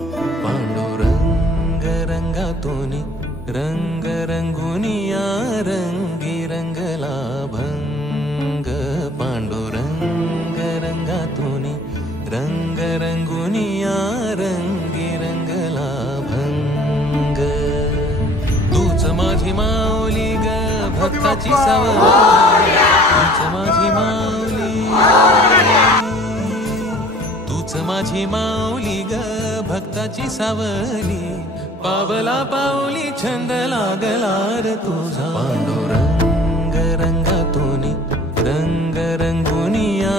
पांडुरंग रंगातून रंग रंगुनिया रंगी रंगला भंग. पांडुरंग रंगातून रंग रंगुनिया रंगी रंगला भंग. तूच माझी माऊली ग भक्ताची सावली, तूच माझी माऊली, तूच माझी माऊली ग भक्ताची सावली. पावला पाऊली छंद लागला रे तुझा. पांडुरंग रंगातून रंग रंगुनिया